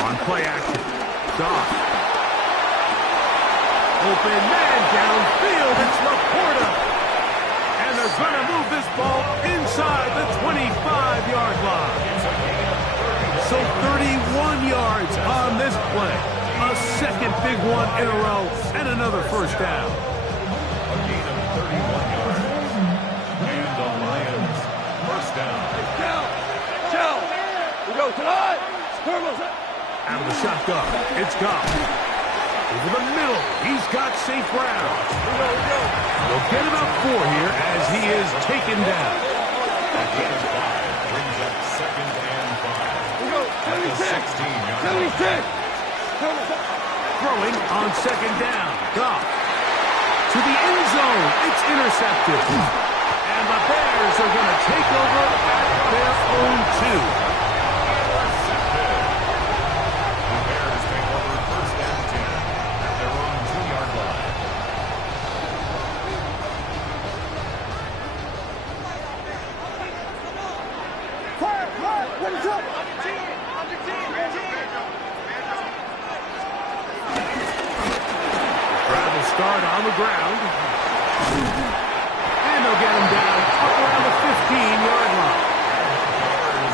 On play action. Goff. Open man downfield. It's Laporta. And they're going to move this ball inside the 25-yard line. So 31 yards on this play. A second big one in a row and another first down. A gain of 31 yards. And the Lions first down. We go tonight. Out of the shotgun. It's Goff. Over the middle. He's got St. Brown. They'll get about 4 here as he is taken down. Brings up second and 5. At the 16-yard line. Throwing on second down. Goff. To the end zone. It's intercepted. And the Bears are going to take over at their own 2. Start on the ground. And they'll get him down up around the 15-yard line.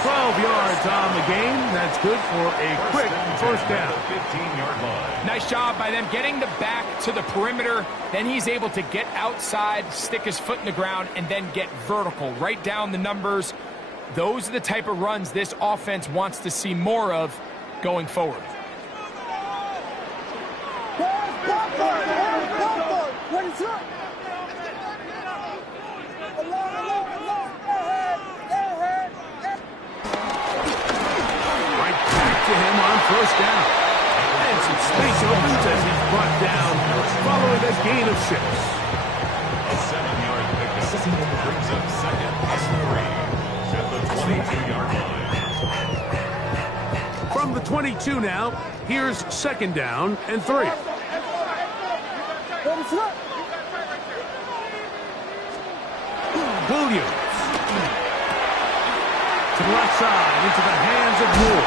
12 yards on the game. That's good for a quick first down. 15-yard line. Nice job by them getting the back to the perimeter. Then he's able to get outside, stick his foot in the ground, and then get vertical. Right down the numbers. Those are the type of runs this offense wants to see more of going forward. First down. And some space opens as he's brought down following a gain of 6. A 7-yard pickup brings up second and 3 at the 22-yard line. From the 22 now, here's second down and 3. Williams. To the left side, into the hands of Moore.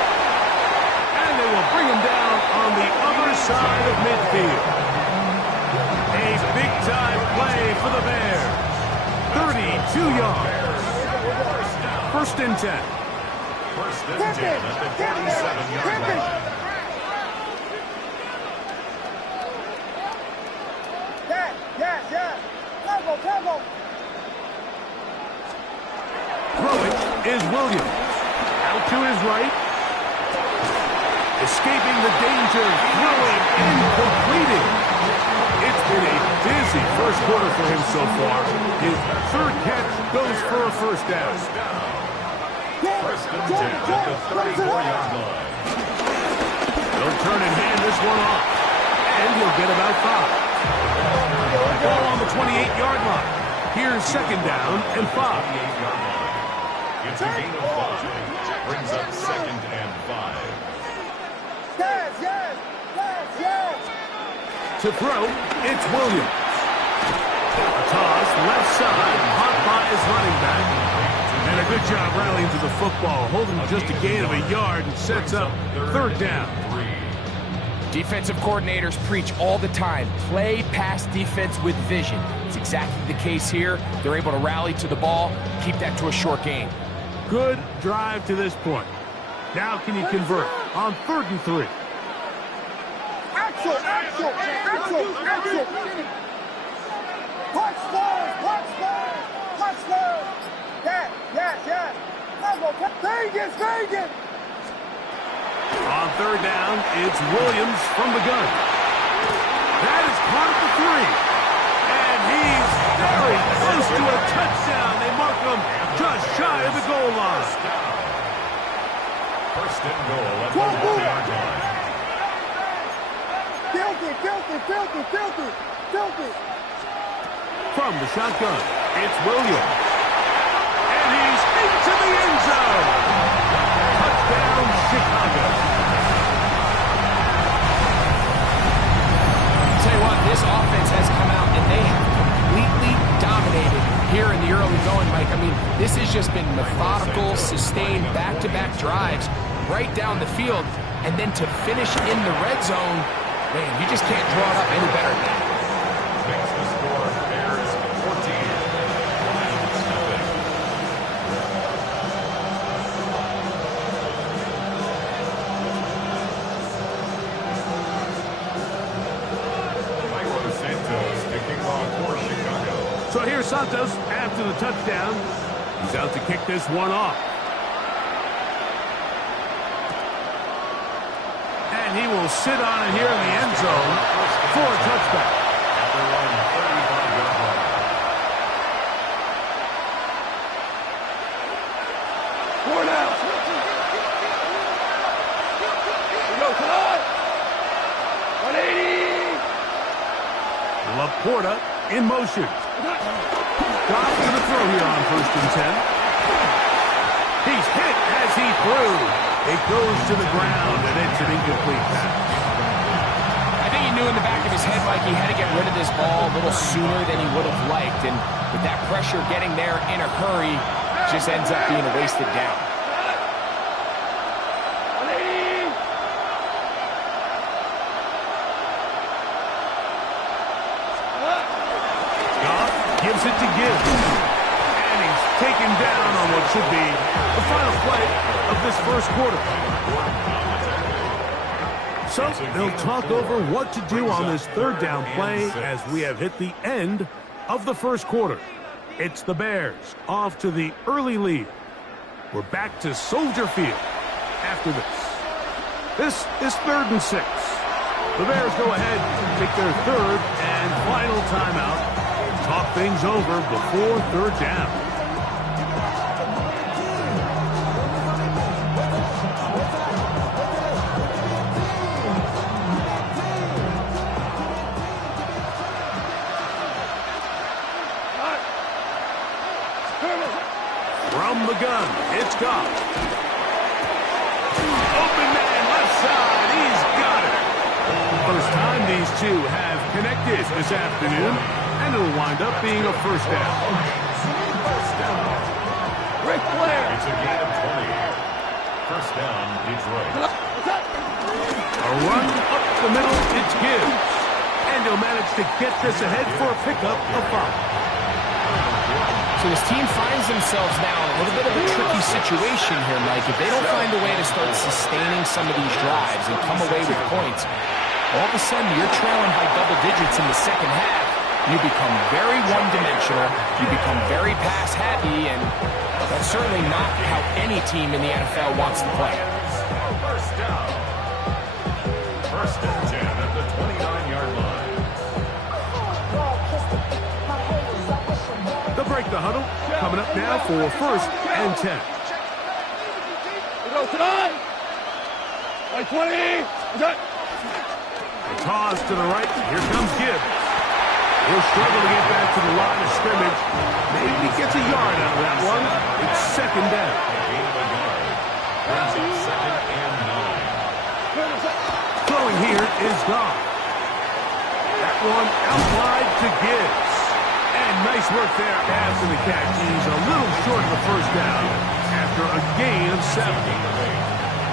They will bring him down on the other side of midfield. A big-time play for the Bears. 32 yards. First and 10. First and 10 at the 47-yard line. Throwing is Williams. Out to his right. Escaping the danger, throwing and completing. It's been a busy first quarter for him so far. His third catch goes for a first down. First and 10 at the 34-yard line. They'll turn and hand this one off. And he'll get about 5. Ball on the 28-yard line. Here's second down and 5. It's a gain of 5. Brings up second and 5. To throw, it's Williams. A toss, left side, caught by his running back. And a good job rallying to the football, holding just a gain of a yard and sets up third down. Defensive coordinators preach all the time, play pass defense with vision. It's exactly the case here. They're able to rally to the ball, keep that to a short game. Good drive to this point. Now can you convert on 3rd and 3? Axel! Touchdown! Yes! Vegas! On 3rd down, it's Williams from the gun. That is caught at the 3. And he's very close to a touchdown. They mark him just shy of the goal line. First and goal at the 1-yard line. Filthy! From the shotgun, it's Williams. And he's into the end zone. Touchdown, Chicago. I'll tell you what, this offense has come out and they have completely dominated here in the the early going, Mike. I mean, this has just been methodical, sustained, back-to-back drives right down the field. And then to finish in the red zone, man, you just can't draw it up any better than that. Makes the score Bears 14, Lions nothing. Mike Santos kicking off for Chicago. So here's Santos after the touchdown. He's out to kick this one off. And he will sit on it here in the end zone for a touchback. At their own 35-yard line. Four now. We go, come on. 180. Laporta in motion. Goff to the throw here on 1st and 10. He's hit as he threw. It goes to the ground, and it's an incomplete pass. I think he knew in the back of his head, Mike, he had to get rid of this ball a little sooner than he would have liked. And with that pressure getting there in a hurry, just ends up being a wasted down. 180. Goff gives it to Gibbs. And he's taken down on what should be the final play of this first quarter. So they'll talk over what to do on this 3rd down play as we have hit the end of the first quarter. It's the Bears off to the early lead. We're back to Soldier Field after this. This is 3rd and 6. The Bears go ahead, take their 3rd and final timeout. Talk things over before 3rd down. From the gun, it's Goff. Open man, left side, he's got it. First time these two have connected this afternoon, and it'll wind up being a 1st down. Rick Flair. It's a gain of 20. 1st down, Detroit. A run up the middle, it's Gibbs. And he'll manage to get this ahead for a pickup of 5. So this team finds themselves now in a little bit of a tricky situation here, Mike. If they don't find a way to start sustaining some of these drives and come away with points, all of a sudden you're trailing by double digits in the second half. You become very one-dimensional. You become very pass-happy, and that's certainly not how any team in the NFL wants to play. 1st down. 1st and 10 at the 29-yard line. They'll break the huddle. Coming up now for 1st and 10. We go tonight. 20. A toss to the right. Here comes Gibbs. He'll struggle to get back to the line of scrimmage. Maybe he gets a yard out of that one. It's 2nd down. Gain of a yard. Brings up 2nd and 9. Throwing here is Goff. That one out wide to Gibbs. And nice work there after the catch. He's a little short of the 1st down after a gain of 7.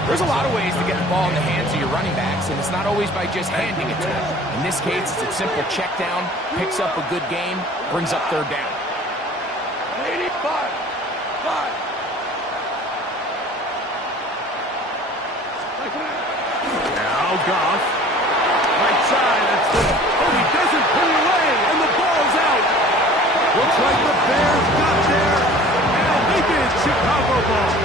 There's a lot of ways to get the ball in the hands of your running backs, and it's not always by just handing it to them. In this case, it's a simple check down, picks up a good game, brings up 3rd down. 85. 5. Now Goff. Right side. That's the... Oh, he doesn't put it away, and the ball's out. Looks like the Bears got there, and they did. Chicago ball.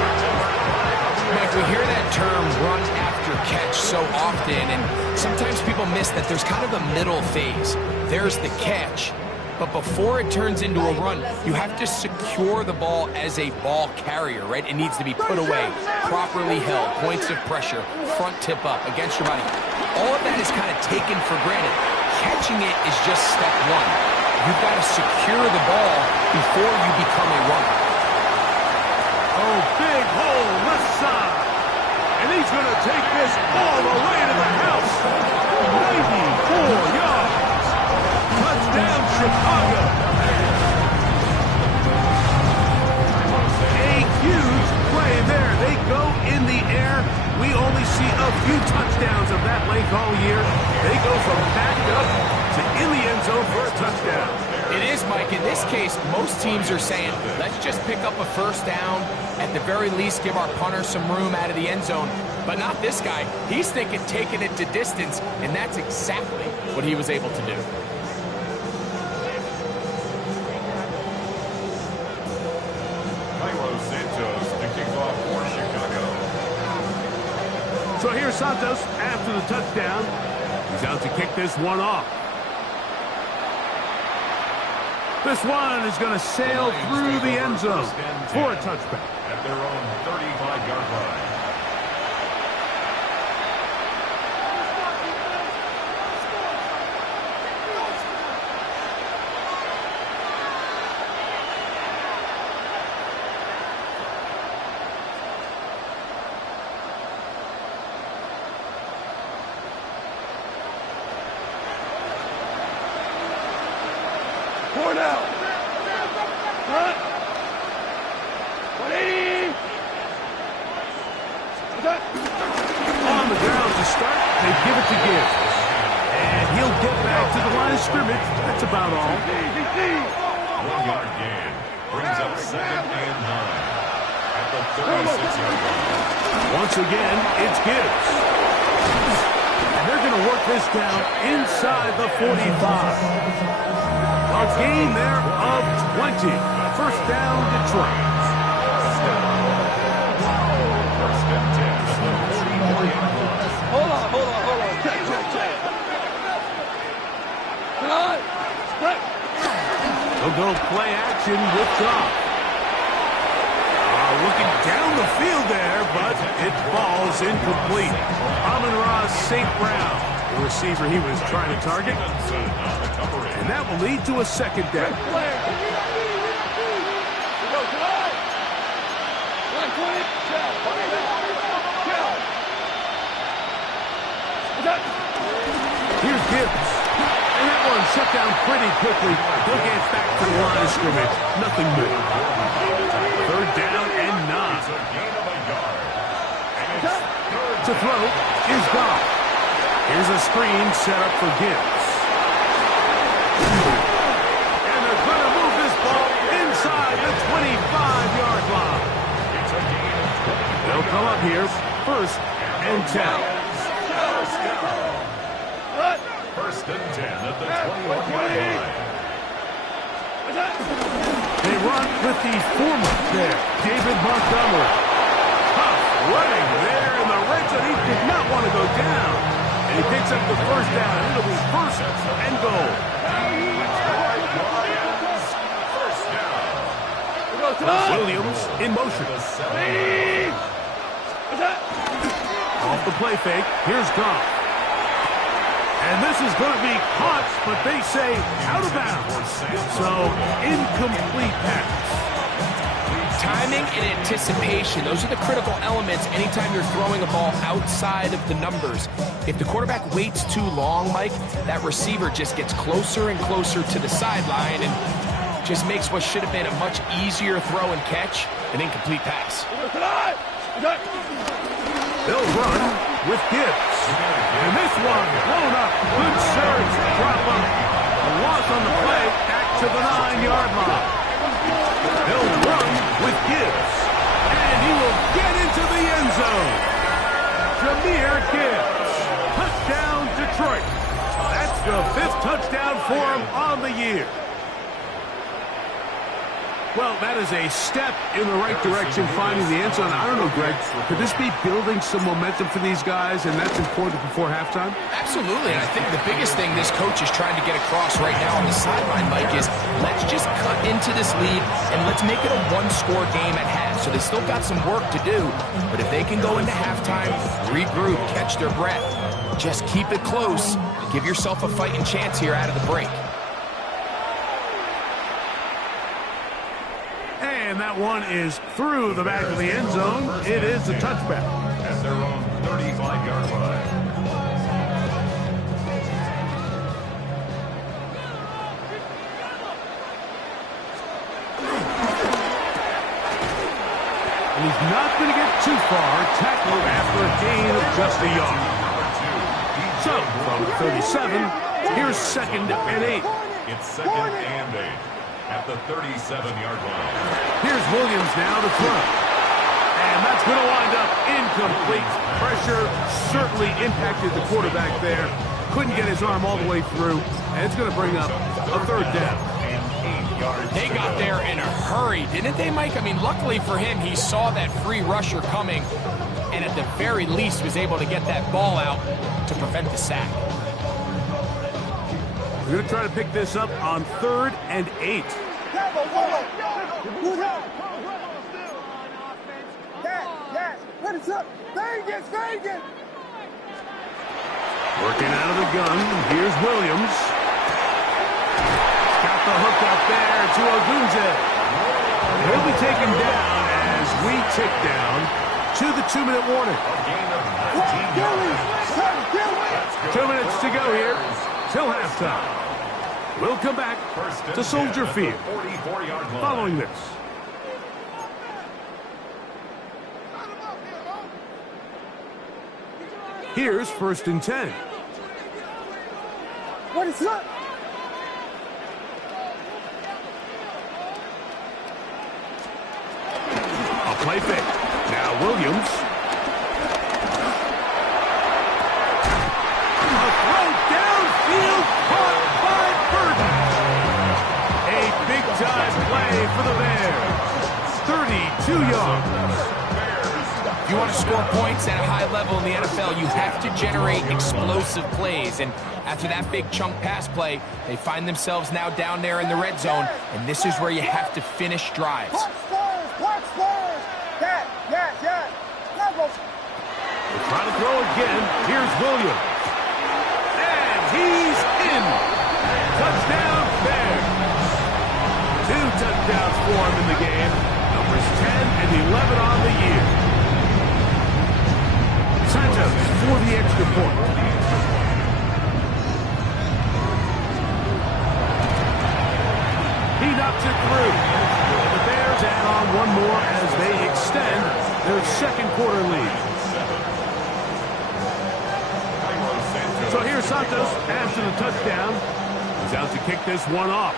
Mike, we hear that term run after catch so often, and sometimes people miss that there's kind of a middle phase. There's the catch, but before it turns into a run, you have to secure the ball as a ball carrier, right? It needs to be put away, properly held, points of pressure, front tip up against your body. All of that is kind of taken for granted. Catching it is just step one. You've got to secure the ball before you become a runner. Oh, big hole, left side. And he's going to take this all the way to the house. 94 yards. Touchdown, Chicago. few touchdowns of that length all year. They go from backed up to in the end zone for a touchdown. It is, Mike. In this case, most teams are saying, let's just pick up a first down. At the very least, give our punter some room out of the end zone. But not this guy. He's thinking taking it to distance, and that's exactly what he was able to do. So here's Santos after the touchdown. He's out to kick this one off. This one is going to sail through the end zone for a touchback. At their own 35-yard line. Four now. Front. 180. On the ground to start, they give it to Gibbs. And he'll get back to the line of scrimmage. That's about all. 1-yard gain. Brings up 2nd and 9. At the 36-yard line. Once again, it's Gibbs. And they're going to work this down inside the 45. A gain there of 20. First down, Detroit. First and 10 at the 44-yard line. Hold on. Check. Come on. Split. They'll go play action with Goff. Looking down the field there, but it falls incomplete. Amon-Ra St. Brown, the receiver he was trying to target. And that will lead to a second down. Here's Gibbs. And that one shut down pretty quickly. He'll get back to the line of scrimmage. Nothing more. Third down and 9. To throw is Goff. Here's a screen set up for Gibbs. And they're going to move this ball inside the 25-yard line. They'll come up here, 1st and 10. First and 10 at the 21-yard line. They run with the former there, David Montgomery. Tough running there in the red zone. He did not want to go down. And he picks up the first down. It'll be 1st and goal. Williams in motion. Off the play fake. Here's Goff. And this is going to be caught, but they say out of bounds. So, incomplete pass. Timing and anticipation, those are the critical elements anytime you're throwing a ball outside of the numbers. If the quarterback waits too long, Mike, that receiver just gets closer and closer to the sideline and just makes what should have been a much easier throw and catch an incomplete pass. They'll run with Gibbs. And this one blown up. Good surge. Drop up. A loss on the play. Back to the 9-yard line. They'll run with Gibbs. And he will get into the end zone. Jahmyr Gibbs. Touchdown, Detroit. That's the 5th touchdown for him on the year. Well, that is a step in the right direction, finding the end zone. I don't know, Greg, could this be building some momentum for these guys, and that's important before halftime? Absolutely, and I think the biggest thing this coach is trying to get across right now on the sideline, Mike, is let's just cut into this lead, and let's make it a one-score game at half. So they still got some work to do, but if they can go into halftime, regroup, catch their breath, just keep it close, give yourself a fighting chance here out of the break. And that one is through the back of the end zone. It is a touchback. At their own 35-yard line. And he's not going to get too far. Tackle after a gain of just a yard. So, from 37, here's 2nd and 8. It's 2nd and 8 at the 37-yard line. Here's Williams now to throw. And that's going to wind up incomplete. Pressure certainly impacted the quarterback there. Couldn't get his arm all the way through. And it's going to bring up a 3rd down. They got there in a hurry, didn't they, Mike? I mean, luckily for him, he saw that free rusher coming and at the very least was able to get that ball out to prevent the sack. We're going to try to pick this up on 3rd and 8. Vegas! Working out of the gun. Here's Williams. Got the hook up there to Ogunze. He'll be taken down as we tick down to the 2-minute warning. 2 minutes to go here till halftime. We'll come back to Soldier Field following this. Here's 1st and 10. What is up? A play fake. Now Williams. A throw downfield caught by Burton. A big-time play for the Bears. 32 yards. If you want to score points at a high level in the NFL, you have to generate explosive plays. And after that big chunk pass play, they find themselves now down there in the red zone. And this is where you have to finish drives. We'll try to throw again. Here's Williams. And he's in. Touchdown Bears. 2 touchdowns for him in the game. Numbers 10 and 11 on the year. Santos for the extra point. He knocks it through. The Bears add on one more as they extend their 2nd quarter lead. So here's Santos after the touchdown. He's out to kick this one off.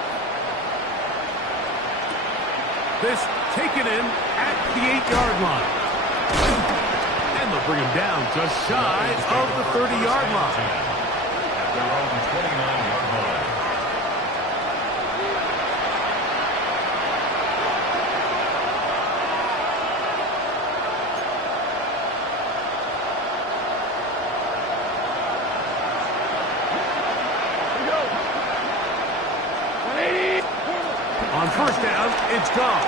This taken in at the 8-yard line. And they'll bring him down just shy of the 30-yard line. At their own 29-yard line. On 1st down, it's gone.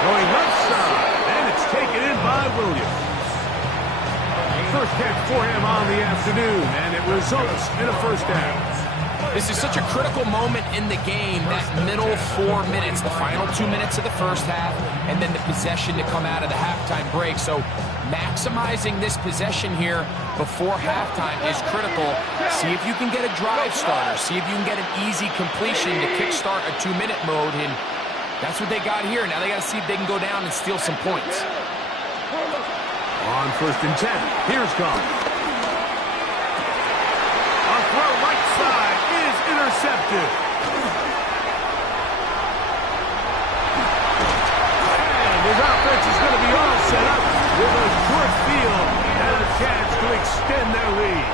Going left side, and it's taken in by Williams. First catch for him on the afternoon, and it results in a 1st down. This is such a critical moment in the game, that middle 4 minutes, the final 2 minutes of the first half, and then the possession to come out of the halftime break. So maximizing this possession here before halftime is critical. See if you can get a drive starter. See if you can get an easy completion to kickstart a 2-minute mode, and that's what they got here. Now they got to see if they can go down and steal some points. On 1st and 10, here's Goff. A throw right side is intercepted. And his offense is going to be all set up with a short field and a chance to extend their lead.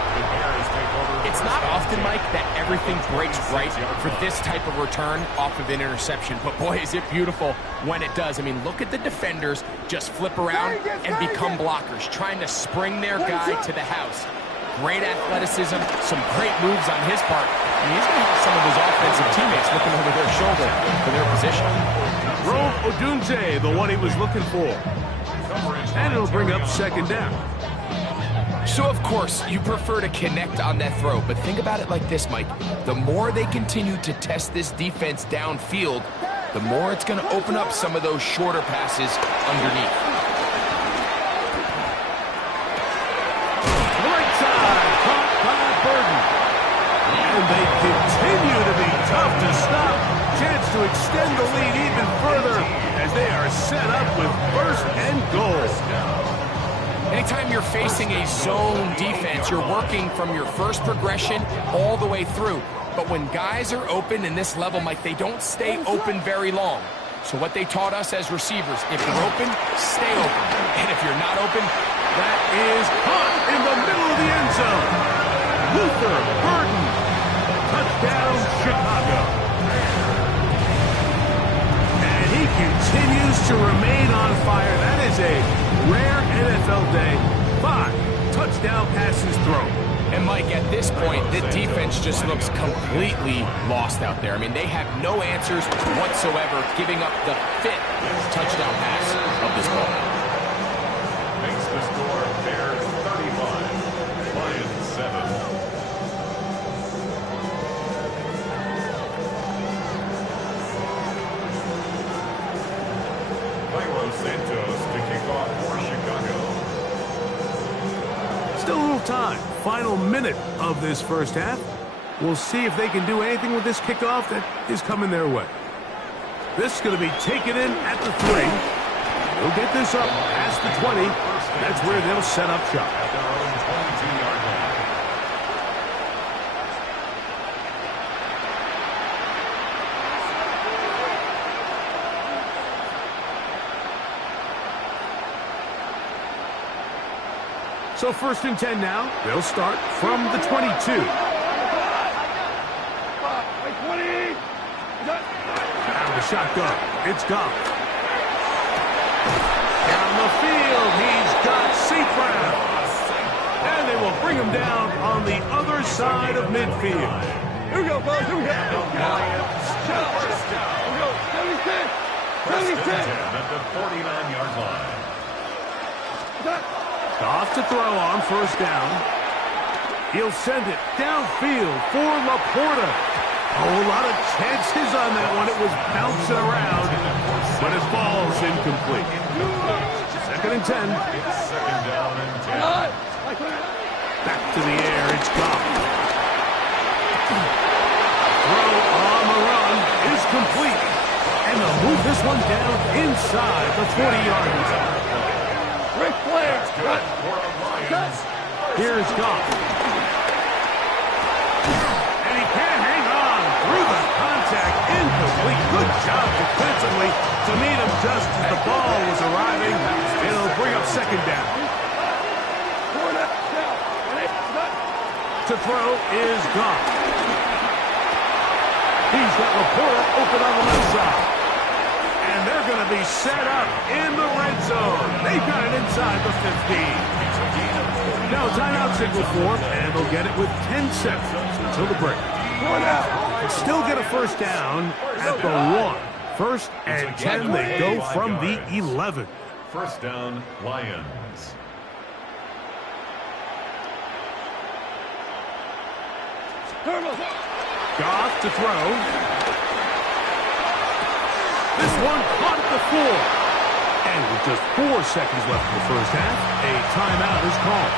It's not often, Mike, that everything breaks right for this type of return off of an interception. But, boy, is it beautiful when it does. I mean, look at the defenders just flip around and become blockers, trying to spring their guy to the house. Great athleticism, some great moves on his part. And he's going to have some of his offensive teammates looking over their shoulder for their position. Rome Odunze, the one he was looking for. And it'll bring up 2nd down. So, of course, you prefer to connect on that throw, but think about it like this, Mike. The more they continue to test this defense downfield, the more it's going to open up some of those shorter passes underneath. Right side, caught by Burton. And they continue to be tough to stop. Chance to to extend the lead even further as they are set up with first and goal. Anytime you're facing a zone defense, you're working from your first progression all the way through. But when guys are open in this level, Mike, they don't stay open very long. So what they taught us as receivers, if you're open, stay open. And if you're not open, that is caught in the middle of the end zone. Luther Burden. Touchdown, Chicago. And he continues to remain on fire. That is a rare NFL day. 5 touchdown passes thrown. And Mike, at this point, the defense just looks completely lost out there. I mean, they have no answers whatsoever, giving up the 5th touchdown pass of this ball. Makes the score Bears 35, Lions 7. Santos to kick off for Chicago. Still a little time. Final minute of this first half. We'll see if they can do anything with this kickoff that is coming their way. This is going to be taken in at the 3. They'll get this up past the 20. That's where they'll set up shop. At their own 22-yard line. So 1st and 10 now. They'll start from the 22. Out of the shotgun. It's gone. Down the field. He's got Seafrown. And they will bring him down on the other side of midfield. Here we go, fellas. Here we go. First down. Here we go. 76. 76. At the 49-yard line. Off to throw on 1st down. He'll send it downfield for Laporta. A whole lot of chances on that one. It was bouncing around, but it falls incomplete. 2nd and 10. Second down and 10. Back to the air. It's gone. Throw on the run is complete. And they'll move this one down inside the 40-yard line. Ric Flair. Here's Goff. And he can't hang on through the contact. Incomplete. Good job defensively to meet him just as the ball was arriving. It'll bring up 2nd down. To throw is Goff. He's got Laporta open on the left side. And they're going to be set up in the red zone. They've got it inside the 15. Now timeout signal for, and they'll get it with 10 seconds until the break. Still get a 1st down at the 1. 1st and 10, they go from the 11. First down, Lions. Goff to throw. This one caught at the 4. And with just 4 seconds left in the first half, a timeout is called.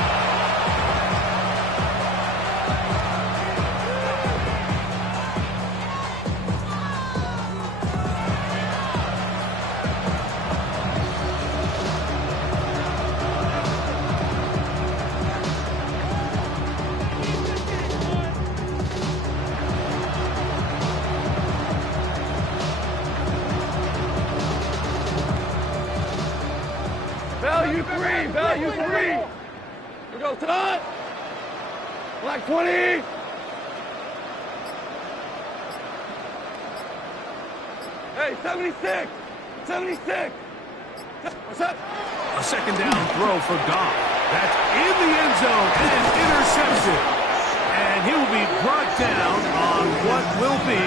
Value 3. Here we go, Todd. Black 20. Hey, 76. 76. What's up? A 2nd down throw for Goff. That's in the end zone and intercepted. And he will be brought down on what will be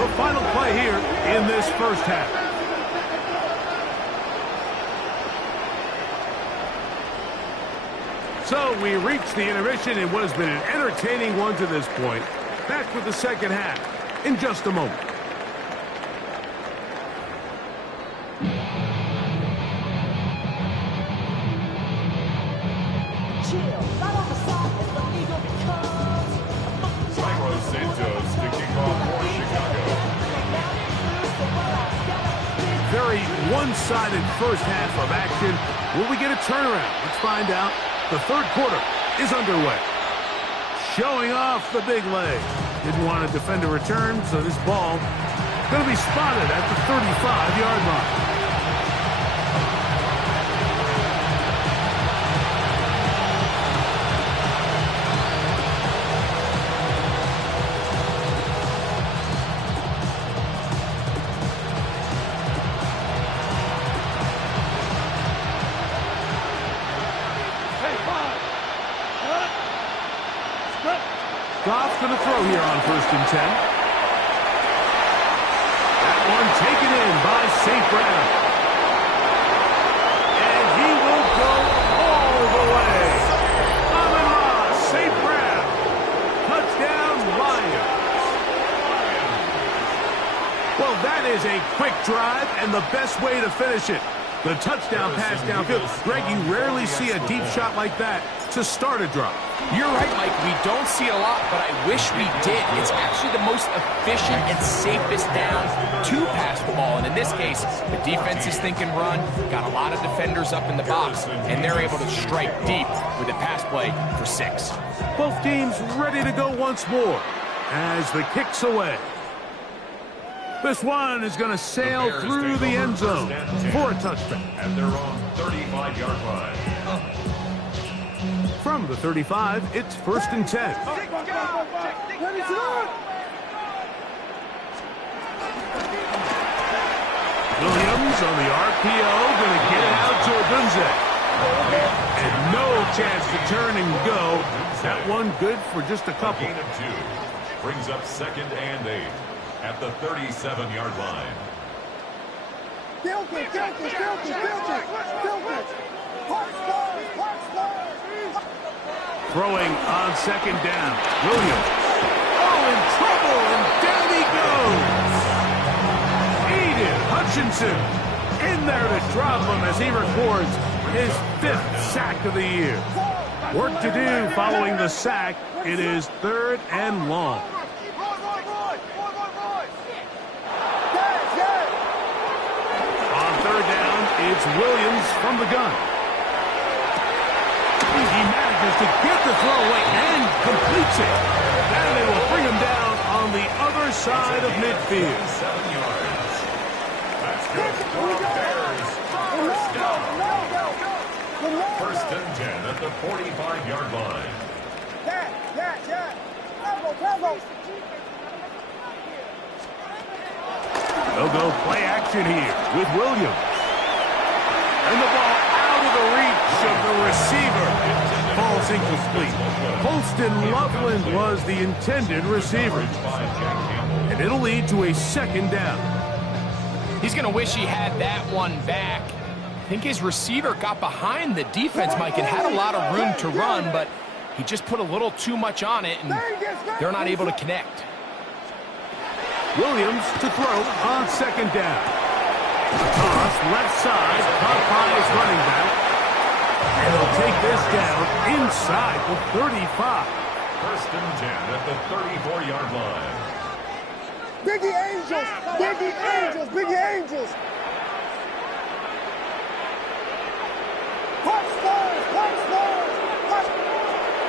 the final play here in this first half. So we reach the intermission in what has been an entertaining one to this point. Back with the second half in just a moment. Santos to kick off for Chicago. very one-sided first half of action. Will we get a turnaround? Let's find out. The third quarter is underway. Showing off the big leg. Didn't want to defend a return, so this ball going to be spotted at the 35-yard line. Goff's going to throw here on 1st and 10. That one taken in by St. Brown. And he will go all the way. Amon-Ra, St. Brown. Touchdown, Lions. Well, that is a quick drive and the best way to finish it. The touchdown pass downfield. Greg, you rarely see a deep shot like that to start a drive. You're right, Mike. We don't see it a lot, but I wish we did. It's actually the most efficient and safest down to pass the ball. And in this case, the defense is thinking run, got a lot of defenders up in the box, and they're able to strike deep with a pass play for 6. Both teams ready to go once more as the kick's away. This one is going to sail through the end zone for a touchdown. At their own 35-yard line. From the 35, it's 1st and 10. Williams on the RPO, going to get it out to Odunze. And no chance to turn and go. That one good for just a couple. Gain of 2. Brings up 2nd and 8 at the 37-yard line. Throwing on 2nd down. Williams. Oh, in trouble, and down he goes. Aiden Hutchinson in there to drop him as he records his 5th sack of the year. Work to do following the sack. It is 3rd and long. On 3rd down, it's Williams from the gun. He manages to get the throw away and completes it. And they will bring him down on the other side of midfield. 7 yards. That's good for the Bears. First down. 1st and 10 at the 45-yard line. They'll go play action here with Williams. And the ball out of the reach of the receiver. Ball's incomplete. Holston Loveland was the intended receiver. And it'll lead to a 2nd down. He's going to wish he had that one back. I think his receiver got behind the defense, Mike, and had a lot of room to run, but he just put a little too much on it, and they're not able to connect. Williams to throw on 2nd down. Toss left side, caught by his running back. And he'll take this down inside the 35. 1st and 10 at the 34-yard line. Biggie Angels! Biggie Angels! Biggie Angels!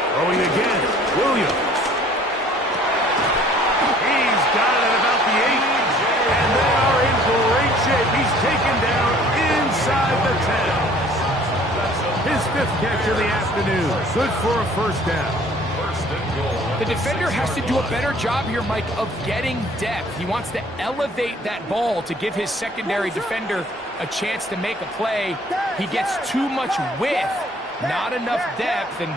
Throwing again, Williams. He's got it at about the 8. And they are in great shape. He's taken down inside the 10. His 5th catch of the afternoon. Good for a 1st down. The defender has to do a better job here, Mike, of getting depth. He wants to elevate that ball to give his secondary defender a chance to make a play. He gets too much width, not enough depth, and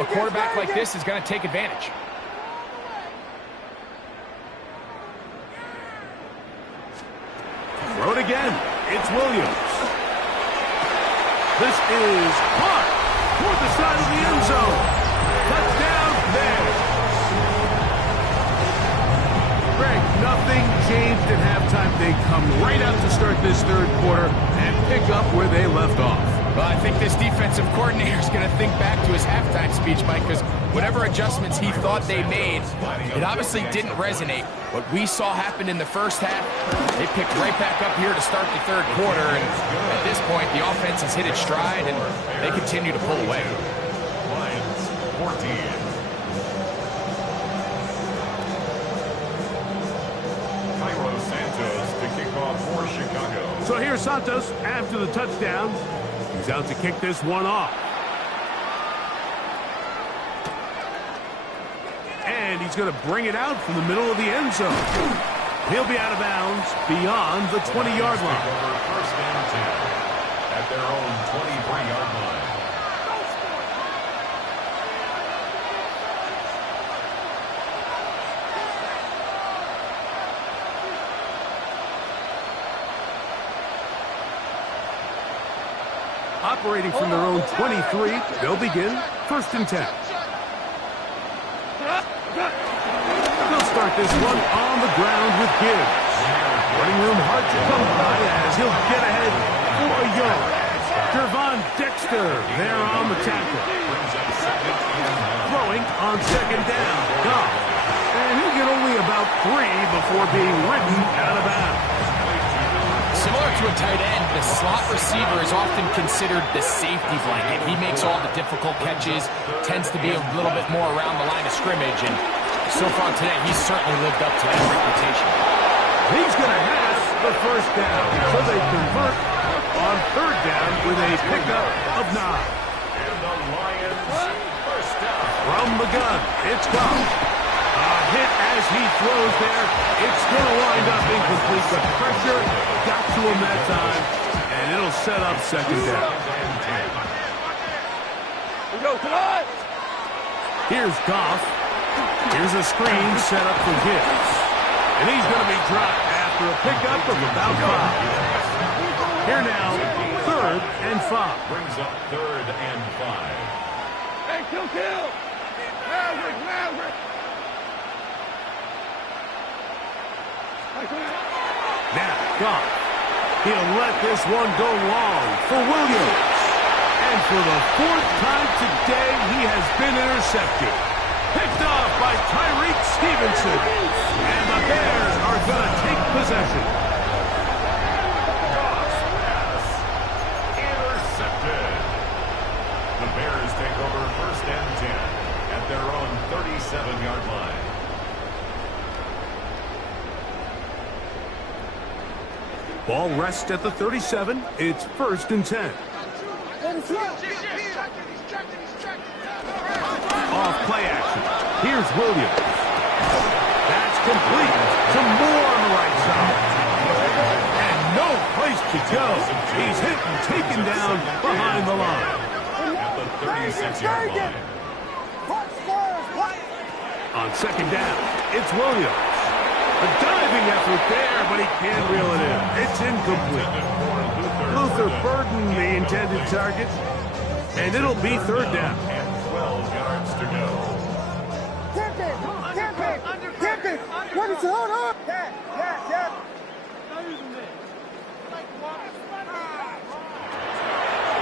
a quarterback like this is going to take advantage. Throw it again. It's Williams. This is caught toward the side of the end zone. Touchdown there. Greg, nothing changed at halftime. They come right out to start this 3rd quarter and pick up where they left off. Well, I think this defensive coordinator is going to think back to his halftime speech, Mike, because whatever adjustments he thought they made, it obviously didn't resonate. What we saw happen in the first half, they picked right back up here to start the third quarter, and at this point, the offense has hit its stride, and they continue to pull away. Lions 14. Santos to kick off for Chicago. So here's Santos after the touchdown. He's out to kick this one off. And he's going to bring it out from the middle of the end zone. He'll be out of bounds beyond the 20-yard line. First and 10 at their own 23-yard line. Operating from their own 23, they'll begin first and 10. They'll start this one on the ground with Gibbs. Running room hard to come by as he'll get ahead for a yard. Gervon Dexter there on the tackle. Throwing on second down. Goff. And he'll get only about 3 before being ridden out of bounds. Similar to a tight end, the slot receiver is often considered the safety blanket. He makes all the difficult catches, tends to be a little bit more around the line of scrimmage, and so far today, he's certainly lived up to that reputation. He's going to have the first down, so they convert on third down with a pickup of 9. And the Lions first down. From the gun, it's Goff. A hit as he throws there. It's going to wind up incomplete. The pressure got to him that time, and it'll set up second down. Here's Goff. Here's a screen set up for Gibbs. And he's going to be dropped after a pickup of about 5. Here now, third and 5. Brings up third and 5. Hey, kill! Maverick! Now, Goff. He'll let this one go long for Williams. And for the 4th time today, he has been intercepted. Picked off by Tyreek Stevenson. And the Bears are going to take possession. Goff's pass intercepted. The Bears take over first and 10 at their own 37-yard line. Ball rests at the 37. It's first and 10. Off play action. Here's Williams. That's complete to Moore on the right side. And no place to go. He's hit and taken down behind the line. At the 36-yard line. On second down, it's Williams. A diving effort there, but he can't reel it in. It's incomplete. Luther Burden, the intended target, and it'll be third down. And 12 yards to go. Tip it! What is it? Hold on! Yeah.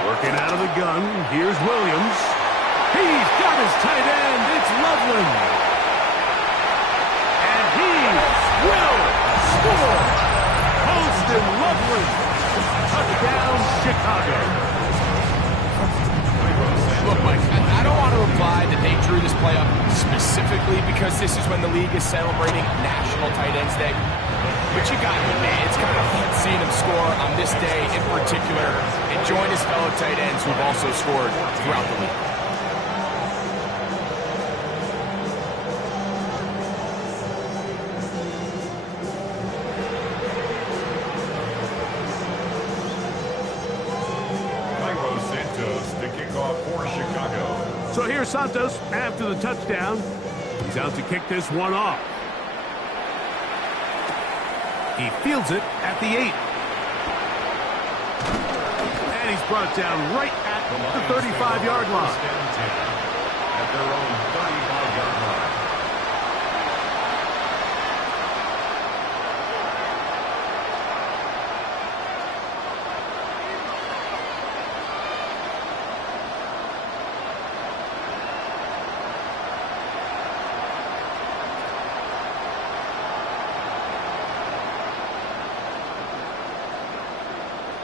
Working out of the gun, here's Williams. He's got his tight end. It's Loveland. And he will score. Holston Loveland. Touchdown, Chicago. Look, Mike, I don't want to imply that they drew this play up specifically because this is when the league is celebrating National Tight Ends Day. But you got to admit, it's kind of fun seeing him score on this day in particular and join his fellow tight ends who've also scored throughout the league. So here's Santos after the touchdown. He's out to kick this one off. He fields it at the 8. And he's brought down right at the 35-yard line. At their own 35-yard line.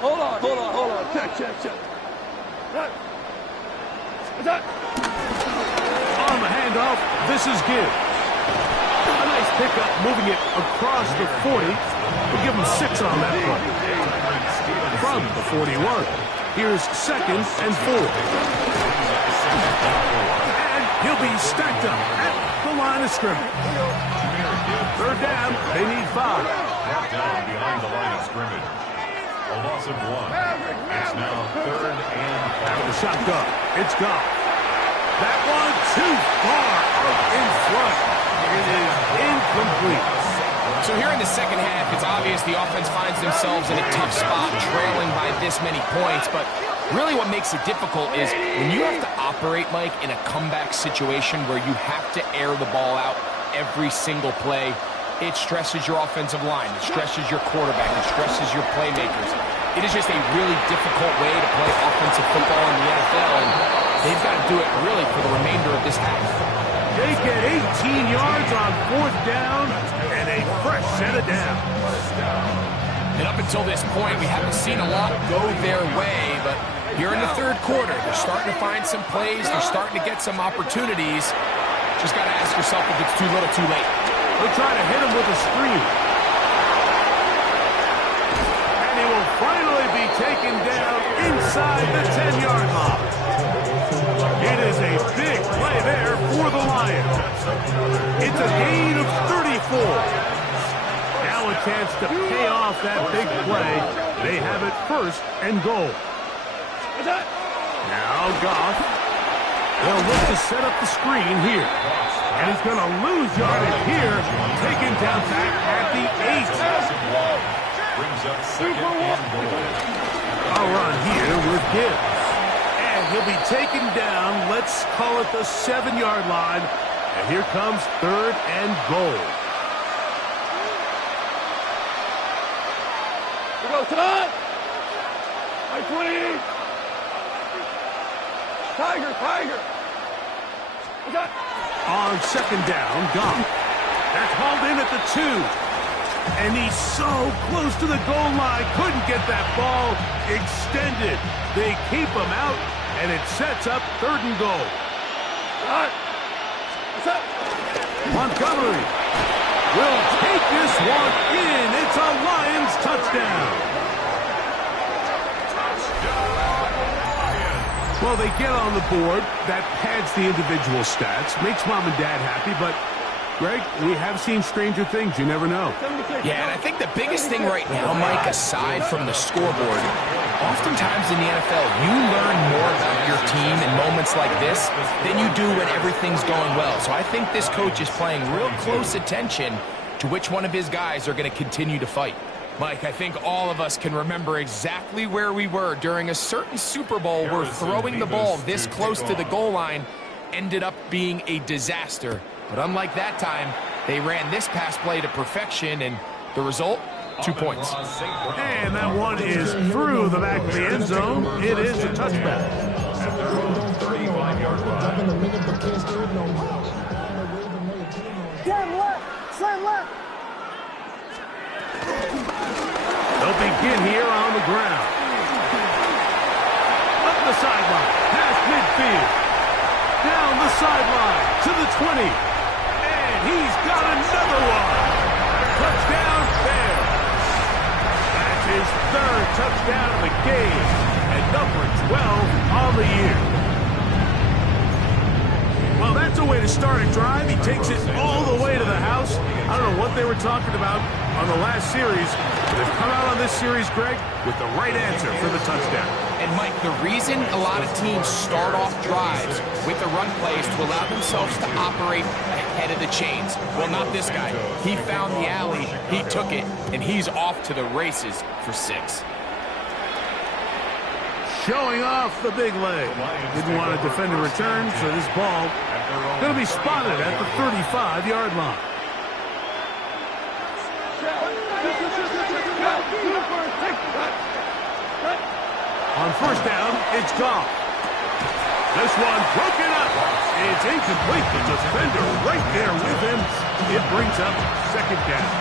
Hold on. Check. On the handoff, this is Gibbs. A nice pickup, moving it across the 40. We'll give him 6 on that play. From the 41, here's 2nd and 4. And he'll be stacked up at the line of scrimmage. 3rd down, they need 5. Brought down behind the line of scrimmage. A loss of 1. It's now 3rd and 5. The shotgun, it's gone. That one too far out in front. It is incomplete. So here in the second half, it's obvious the offense finds themselves in a tough spot, trailing by this many points. But really what makes it difficult is when you have to operate, Mike, in a comeback situation where you have to air the ball out every single play, it stresses your offensive line. It stresses your quarterback. It stresses your playmakers. It is just a really difficult way to play offensive football in the NFL, and they've got to do it really for the remainder of this half. They get 18 yards on 4th down and a fresh set of downs. And up until this point, we haven't seen a lot go their way, but here in the 3rd quarter, they're starting to find some plays. They're starting to get some opportunities. Just got to ask yourself if it's too little, too late. They'll try to hit him with a screen. And he will finally be taken down inside the 10-yard line. It is a big play there for the Lions. It's a gain of 34. Now a chance to pay off that big play. They have it 1st and goal. Now Goff. They'll look to set up the screen here. And he's going to lose yardage here. Taken down back at the 8. Brings up 2nd and goal. A run here with Gibbs. And he'll be taken down, let's call it the 7-yard line. And here comes 3rd and goal. We go, Todd! High 20! Tiger! We got... On 2nd down, Goff. That's hauled in at the 2. And he's so close to the goal line. Couldn't get that ball extended. They keep him out, and it sets up 3rd and goal. What's up? Montgomery will take this one in. It's a Lions touchdown. Well, they get on the board. That pads the individual stats, makes mom and dad happy, but Greg, we have seen stranger things. You never know. Yeah, and I think the biggest thing right now, Mike, aside from the scoreboard, oftentimes in the NFL, you learn more about your team in moments like this than you do when everything's going well. So I think this coach is paying real close attention to which one of his guys are going to continue to fight. Mike, I think all of us can remember exactly where we were during a certain Super Bowl where throwing the ball this close to the goal line ended up being a disaster. But unlike that time, they ran this pass play to perfection, and the result, 2 points. And that one is through the back of the end zone. It is a touchback. At their own 35-yard line. Slam left. They'll begin here on the ground. Up the sideline, past midfield. Down the sideline to the 20. And he's got another one. Touchdown Bears. That's his 3rd touchdown of the game. And number 12 on the year. Well, that's a way to start a drive. He takes it all the way to the house. I don't know what they were talking about on the last series. But they've come out on this series, Greg, with the right answer for the touchdown. And, Mike, the reason a lot of teams start off drives with the run plays to allow themselves to operate ahead of the chains. Well, not this guy. He found the alley, he took it, and he's off to the races for 6. Showing off the big leg. Didn't want to defend a return, so this ball going to be spotted at the 35-yard line. On 1st down, it's Goff. This one broken up. It's incomplete. The defender right there with him. It brings up 2nd down.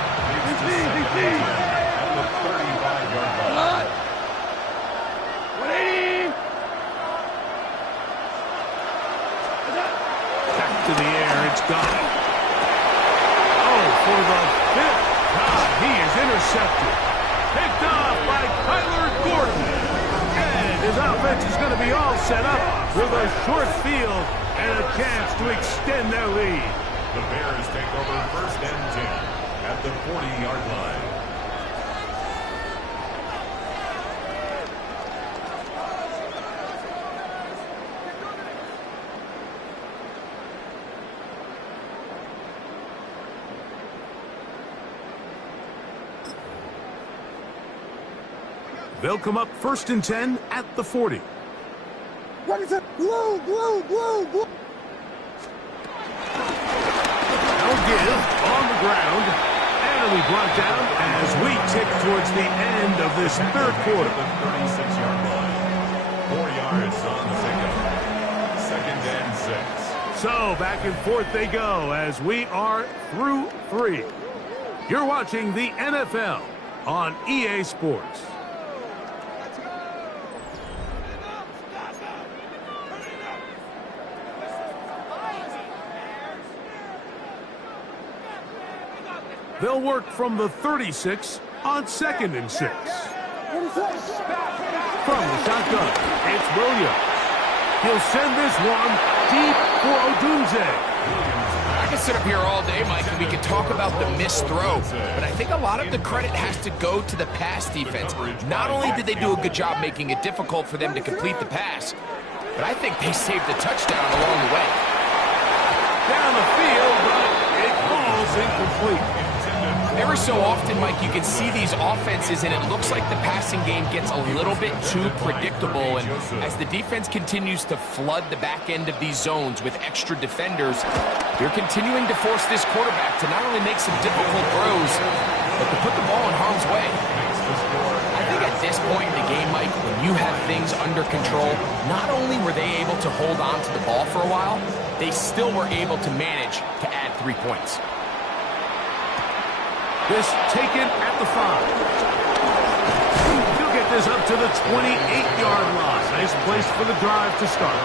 intercepted. Picked off by Kyler Gordon. And his offense is going to be all set up with a short field and a chance to extend their lead. The Bears take over first and 10 at the 40-yard line. They'll come up first and 10 at the 40. What is it? Blue, blue, blue, blue. They'll give on the ground. And it'll be brought down as we tick towards the end of this third quarter. The 36-yard line. 4 yards on the pickup. Second and 6. So back and forth they go as we are through 3. You're watching the NFL on EA Sports. They'll work from the 36 on second and 6. What is that? From the shotgun, it's Williams. He'll send this one deep for Odunze. I can sit up here all day, Mike, and we can talk about the missed throw, but I think a lot of the credit has to go to the pass defense. Not only did they do a good job making it difficult for them to complete the pass, but I think they saved the touchdown along the way. Down the field, but it falls incomplete. Ever so often, Mike, you can see these offenses, and it looks like the passing game gets a little bit too predictable. And as the defense continues to flood the back end of these zones with extra defenders, they're continuing to force this quarterback to not only make some difficult throws, but to put the ball in harm's way. I think at this point in the game, Mike, when you have things under control, not only were they able to hold on to the ball for a while, they still were able to manage to add 3 points. This taken at the 5. He'll get this up to the 28-yard line. Nice place for the drive to start.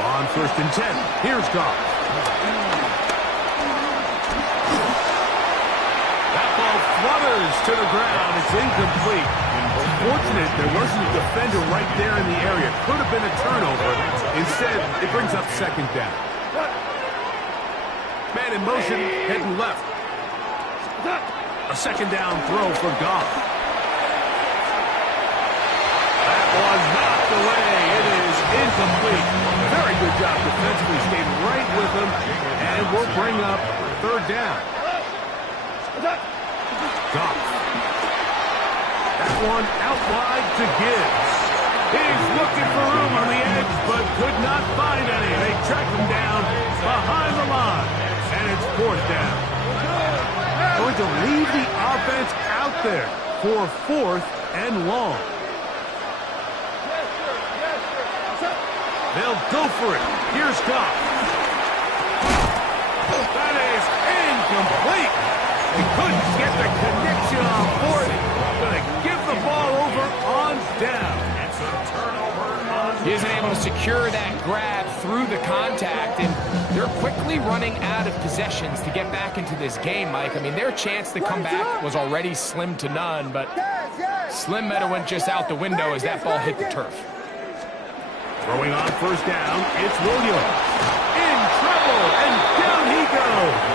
On first and 10, here's Goff. That ball flutters to the ground. It's incomplete. Fortunate there wasn't a defender right there in the area. Could have been a turnover. Instead, it brings up second down. Man in motion, heading left. A second down throw for Goff. That was knocked away. It is incomplete. Very good job defensively. Stayed right with him. And we'll bring up third down. Goff. That one out wide to Gibbs. He's looking for room on the edge, but could not find any. They track him down behind the line, and it's fourth down. Going to leave the offense out there for fourth and long. They'll go for it. Here's Goff. That is incomplete. They couldn't get the connection on board. Going to give the ball over on down. It's a turnover. He isn't able to secure that grab through the contact, and they're quickly running out of possessions to get back into this game, Mike. I mean, their chance to come back was already slim to none, but Slim Meadow went just out the window as that ball hit the turf. Throwing on first down, it's Williams. In trouble, and down he goes.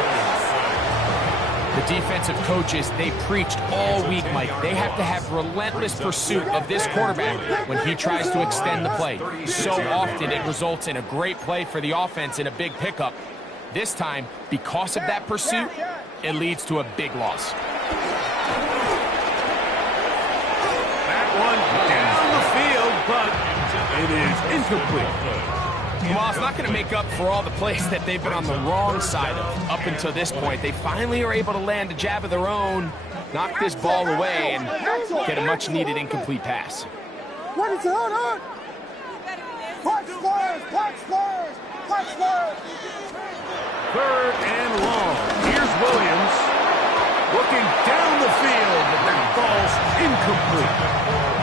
The defensive coaches, they preached all week, Mike. They have to have relentless pursuit of this quarterback when he tries to extend the play. So often it results in a great play for the offense and a big pickup. This time, because of that pursuit, it leads to a big loss. That one down the field, but it is incomplete. Well, it's not going to make up for all the plays that they've been on the wrong side of up until this point. They finally are able to land a jab of their own, knock this ball away, and get a much-needed incomplete pass. What is it? Hold on! Punch first! Punch first! Punch first! Third and long. Here's Williams. Looking down the field, but that ball's incomplete.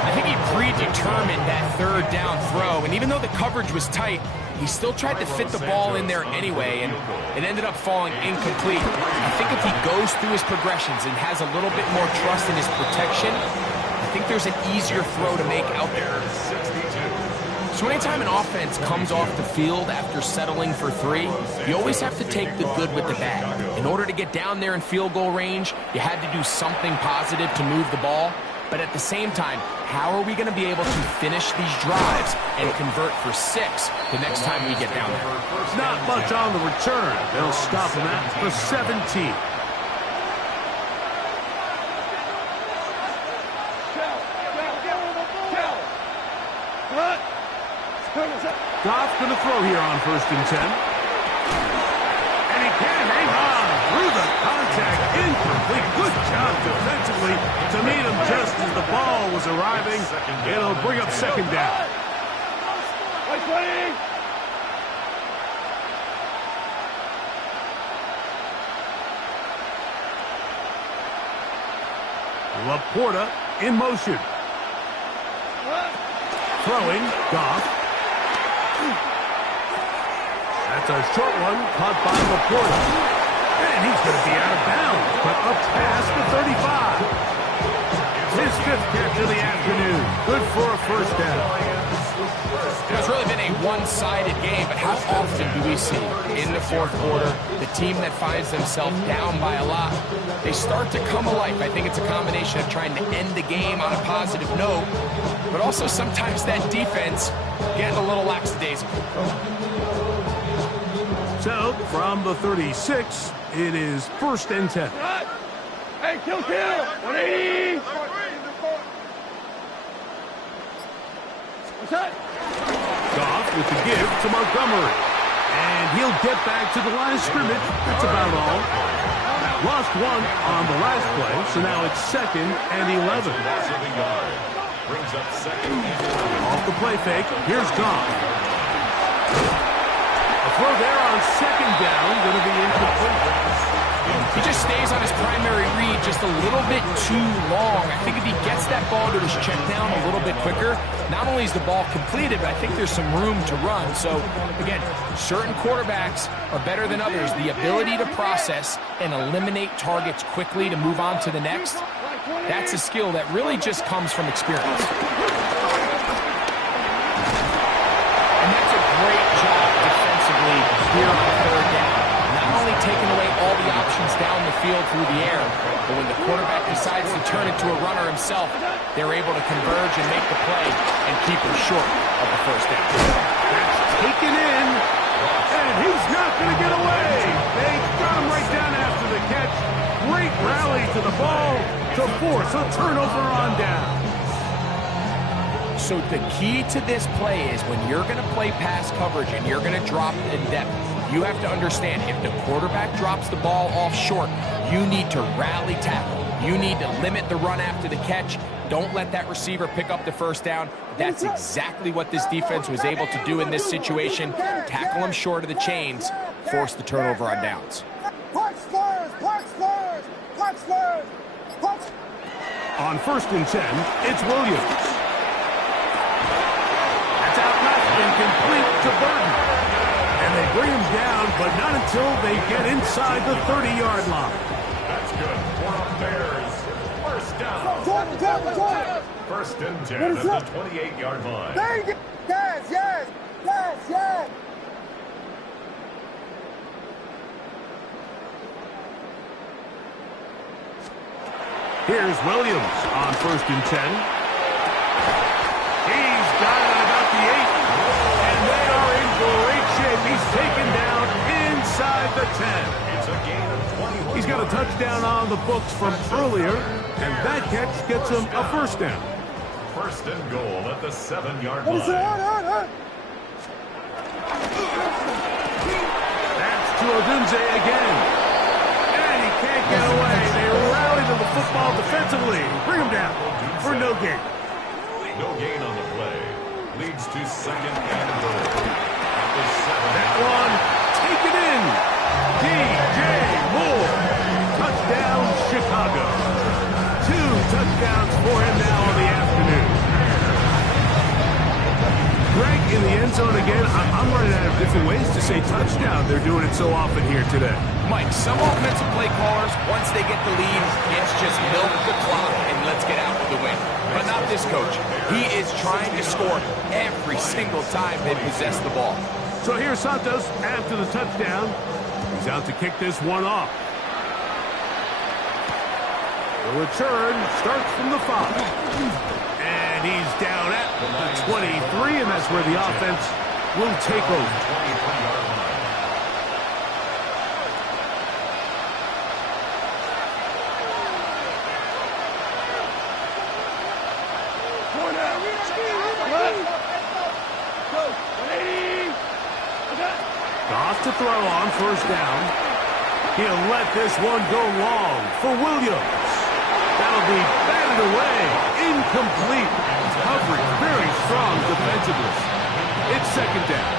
I think he predetermined that third down throw, and even though the coverage was tight, he still tried to fit the ball in there anyway, and it ended up falling incomplete. I think if he goes through his progressions and has a little bit more trust in his protection, I think there's an easier throw to make out there. So anytime an offense comes off the field after settling for 3, you always have to take the good with the bad. In order to get down there in field goal range, you had to do something positive to move the ball. But at the same time, how are we going to be able to finish these drives and convert for 6 the next time we get down there? Not much on the return. They'll stop him at the 17. Goff going to throw here on 1st and 10. And he can hang on through the contact. Incomplete. Good job defensively to meet him just as the ball was arriving. It'll bring up 2nd down. Laporta in motion. Throwing, Goff. That's a short one, caught by Laporta. And he's going to be out of bounds, but up past the 35. His 5th catch of the afternoon. Good for a 1st down. It's really been a one-sided game, but how often do we see in the 4th quarter the team that finds themselves down by a lot, they start to come alive. I think it's a combination of trying to end the game on a positive note, but also sometimes that defense getting a little lackadaisical. So, from the 36, it is 1st and 10. Hey, kill! 180! What's that? Goff with the give to Montgomery. And he'll get back to the line of scrimmage. That's about all. Lost 1 on the last play, so now it's 2nd and 11. Brings up 2nd. Off the play fake, here's Goff. A throw there on 2nd down, going to be incomplete. He just stays on his primary read just a little bit too long. I think if he gets that ball to his check down a little bit quicker, not only is the ball completed, but I think there's some room to run. So, again, certain quarterbacks are better than others. The ability to process and eliminate targets quickly to move on to the next, that's a skill that really just comes from experience. And that's a great job defensively here on 3rd down. Not only taking away all the options down the field through the air, but when the quarterback decides to turn it to a runner himself, they're able to converge and make the play and keep him short of the 1st down. That's taken in, and he's not going to get away. They got him right down after the catch. Great rally to the ball to force a turnover on down. So the key to this play is when you're going to play pass coverage and you're going to drop in depth, you have to understand if the quarterback drops the ball off short, you need to rally tackle. You need to limit the run after the catch. Don't let that receiver pick up the 1st down. That's exactly what this defense was able to do in this situation. Tackle him short of the chains, force the turnover on downs. Punch squares! Punch squares! Punch squares! Punch! On 1st and 10, it's Williams. That's out left and complete to Burton. And they bring him down, but not until they get inside the 30-yard line. That's good for the Bears. 1st down. Jordan! 1st and 10 at the 28-yard line. There you go! Yes! Here's Williams on 1st and 10. He's got it at about the 8. And they are in great shape. He's taken down inside the 10. It's a gain of 21. He's got a touchdown on the books from earlier, and that catch gets him a 1st down. 1st and goal at the 7-yard line. That's to Odunze again. And he can't get away. They rally to the football defensively. Bring him down for no gain. No gain on the play. Leads to 2nd and goal. At the 7. That one, take it in. DJ Moore. Touchdown, Chicago. 2 touchdowns for him now on the afternoon. end zone again. I'm running out of different ways to say touchdown. They're doing it so often here today. Mike, some offensive play callers, once they get the lead, it's just milk the clock and let's get out with the win. But not this coach. He is trying to score every single time they possess the ball. So here's Santos after the touchdown. He's out to kick this one off. The return starts from the 5. And he's down at the 23, and that's where the offense will take over. Off to throw on first down. He'll let this one go long for Williams. That'll be batted away. Incomplete. Coverage very strong defensively. It's second down.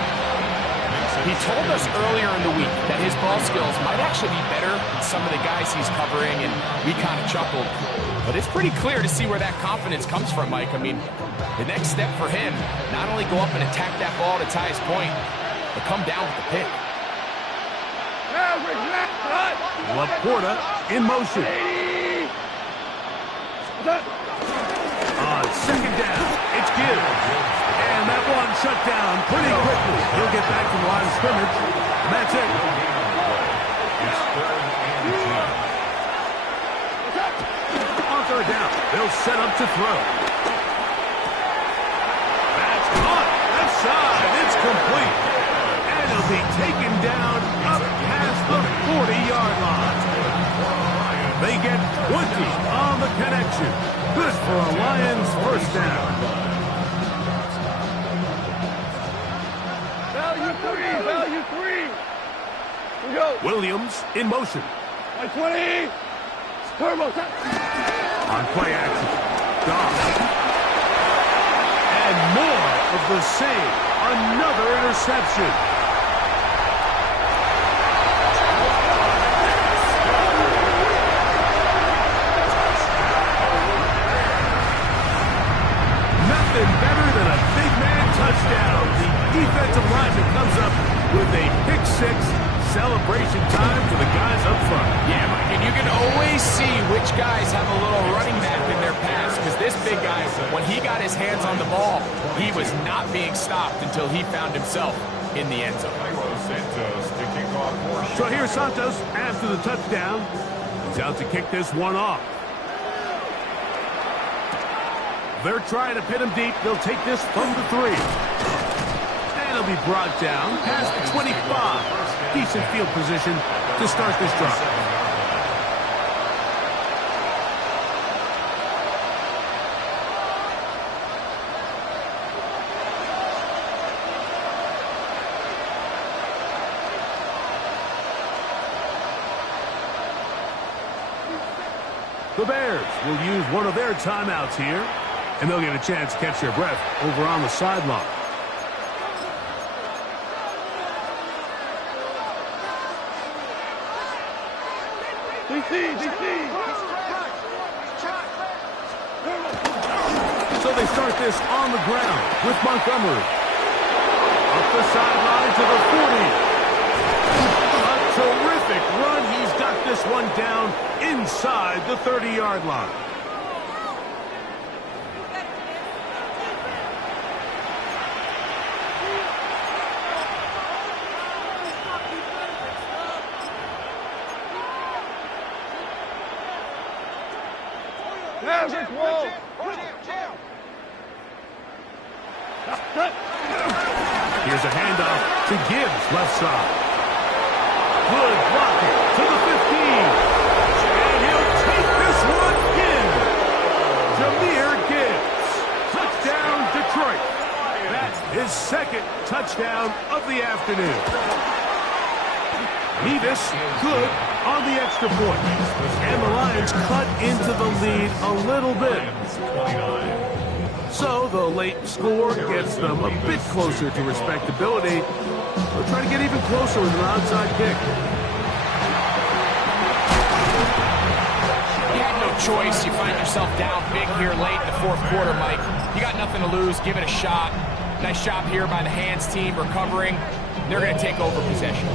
He told us earlier in the week that his ball skills might actually be better than some of the guys he's covering, and we kind of chuckled. But it's pretty clear to see where that confidence comes from, Mike. I mean, the next step for him, not only go up and attack that ball to tie his point, but come down with the pick. Laporta in motion. On second down, it's Gibbs. And that one shut down pretty quickly. He'll get back to the line of scrimmage. And that's it. On third down, they'll set up to throw. That's caught. Left side. It's complete. And he'll be taken down up past the 40-yard line. They get 20 on the connection. Good for a Lions first down. Value three. We go. Williams in motion. 20. Turbo. On play action. Goff. And more of the same. Another interception. Nothing better than a big man touchdown. The defensive lineman comes up with a pick six. Celebration time for the guys up front. Yeah, Mike, and you can always see which guys have a little running back in their pass, because this big guy, when he got his hands on the ball, he was not being stopped until he found himself in the end zone. So here's Santos after the touchdown. He's out to kick this one off. They're trying to pin him deep. They'll take this from the 3. And he'll be brought down past the 25. Decent field position to start this drive. The Bears will use one of their timeouts here, and they'll get a chance to catch their breath over on the sideline. So they start this on the ground with Montgomery. Up the sideline to the 40. A terrific run. He's got this one down inside the 30-yard line. Here's a handoff to Gibbs, left side. Good blocking to the 15. And he'll take this one in. Jameer Gibbs. Touchdown, Detroit. That's his second touchdown of the afternoon. Nevis good on the extra point. And the Lions cut into the lead a little bit. So the late score gets them a bit closer to respectability. They'll try to get even closer with an onside kick. You had no choice. You find yourself down big here late in the fourth quarter, Mike. You got nothing to lose. Give it a shot. Nice job here by the hands team recovering. They're going to take over possession.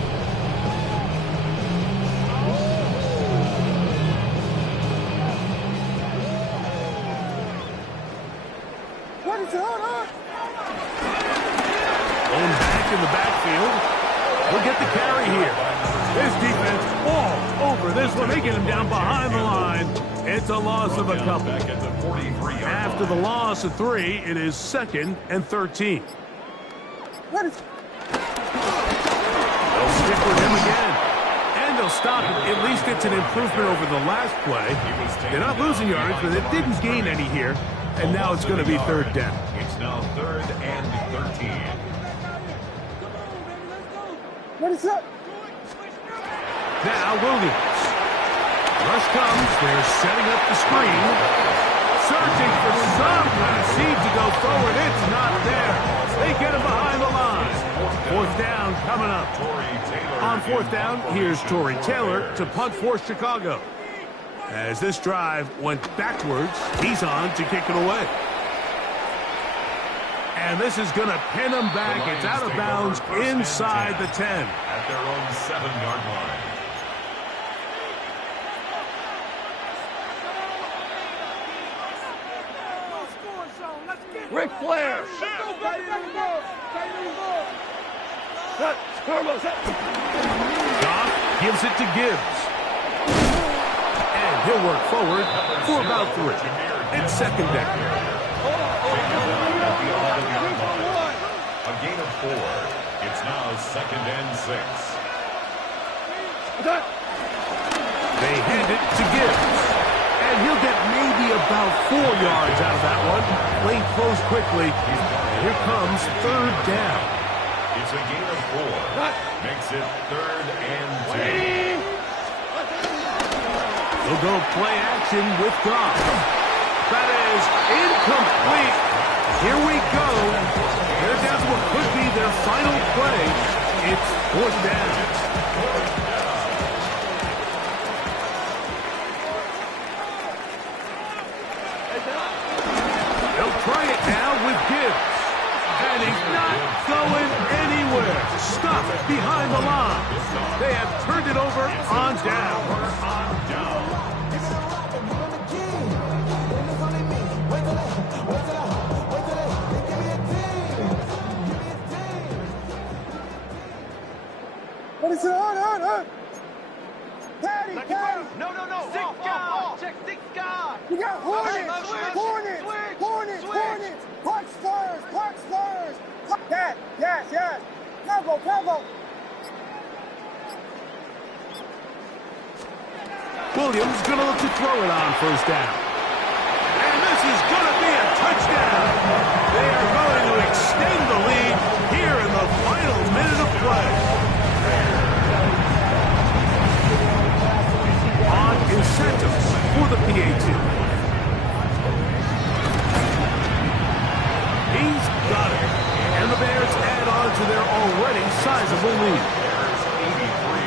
What is it? Hold on. Going back in the backfield. We'll get the carry here. This defense all over this one. They get him down behind the line. It's a loss of a couple. After the loss of 3, it is 2nd and 13. What is... They'll stick with him again. And they'll stop it. At least it's an improvement over the last play. They're not losing yards, but it didn't gain any here. And now it's going to be 3rd down. It's now 3rd and 13. What is that? Now Williams. Rush comes. They're setting up the screen. Searching for some seed to go forward. It's not there. They get him behind the line. 4th down coming up. On 4th down, here's Tory Taylor to punt for Chicago. As this drive went backwards, he's on to kick it away. And this is going to pin him back. It's out of bounds inside the 10. At their own 7-yard line. Ric Flair. Goff gives it to Gibbs. And he'll work forward for about 3. It's 2nd down. A gain of 4. It's now 2nd and 6. They hand it to Gibbs. And he'll get maybe about 4 yards out of that one. Lane closed quickly. And here comes 3rd down. It's a gain of 4. Makes it 3rd and 10. They'll go play action with Goff. That is incomplete. Here we go. They're down to what could be their final play. It's 4th down. They'll try it now with Gibbs. And he's not going anywhere. Stuck behind the line. They have turned it over on down. What is it? On. Patty. No. Six guard. Check 6 guard. You got Hornets. Punch Spurs. Yes. Cover. Williams going to look to throw it on 1st down. And this is going to be a touchdown. They are going to extend the lead here in the final minute of play. On incentives for the PAT. He's got it. And the Bears add on to their already sizable lead. Bears 83.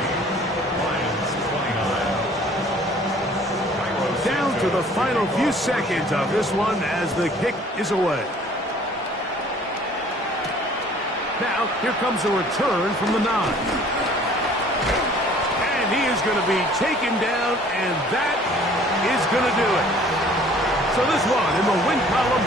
Lions 29. Down to the final few seconds of this one as the kick is away. Now, here comes a return from the 9. And he is going to be taken down, and that is going to do it. So this one in the win column.